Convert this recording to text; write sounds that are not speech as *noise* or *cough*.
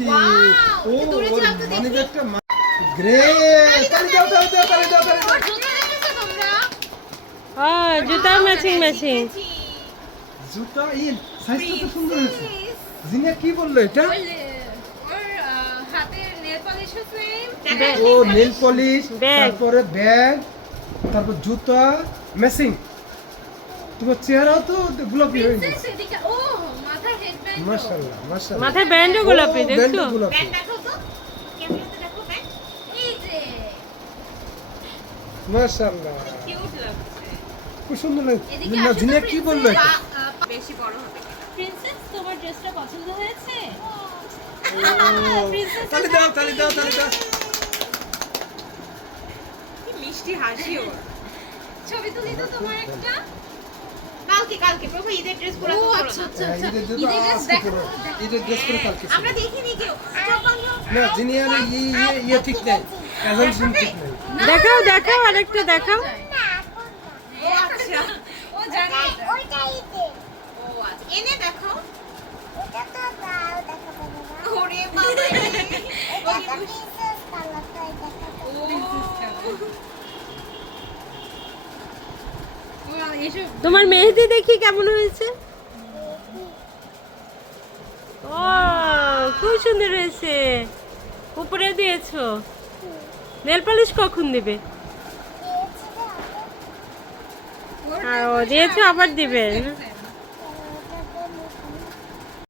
মিষ্টি ও একটু দূরে ওর যাও তো দেখি। একটা গ্রে তালি দাও তালি দাও তালি দাও তালি দাও ওর জুতো ম্যাচিং ম্যাচিং জুতা ইন সাইজটা তো সুন্দর হয়েছে। জিনিয়া কি বলল এটা? ও। নেল পলিশ তারপরে ব্যাগ তারপর জুতা ম্যাচিং তোমার চেহারাও তো গোলাপি হয়ে গেছে এদিকে- ও, মাথার headband ও। মাশাআল্লাহ মাশাআল্লাহ। মাথায় ব্যান্ডও গোলাপি দেখছ? Band দেখাও তো। ক্যামেরাতে দেখো band। এই যে, মাশাআল্লাহ। cute লাগছে। খুব সুন্দর লাগে এদিকে না জিনিয়া কি। বলল এটা? বেশি বড় হবে প্রিন্সেস তোমার ড্রেসটা পছন্দ হয়েছে? *laughs* তালি দাও তালি দাও তালি দাও। মিষ্টি হাসি ওর। ছবি তুলি তো তোমার একটা। কালকে কালকে? প্রভু ঈদের ড্রেস পরা তো আচ্ছা আচ্ছা ঈদের জুতো ঈদের ড্রেস আজকে দেখো পরো। ঈদের ড্রেস করে কালকে ছিল। আমরা দেখিনি কেউ। না জিনিয়ার ঠিক নেই। অ্যাজাম্পশন ঠিক নেই। দেখাও দেখাও আরেকটা দেখাও। ও আচ্ছা। ও জানে এটা। ও আচ্ছা। এনে ওরে বাবা ও। তোমার মেহেদি দেখি কেমন হয়েছে? ও খুব সুন্দর হয়েছে। উপরে দিয়েছ। নেল পালিশ কখন দিবে? দিয়েছ আবার দিবে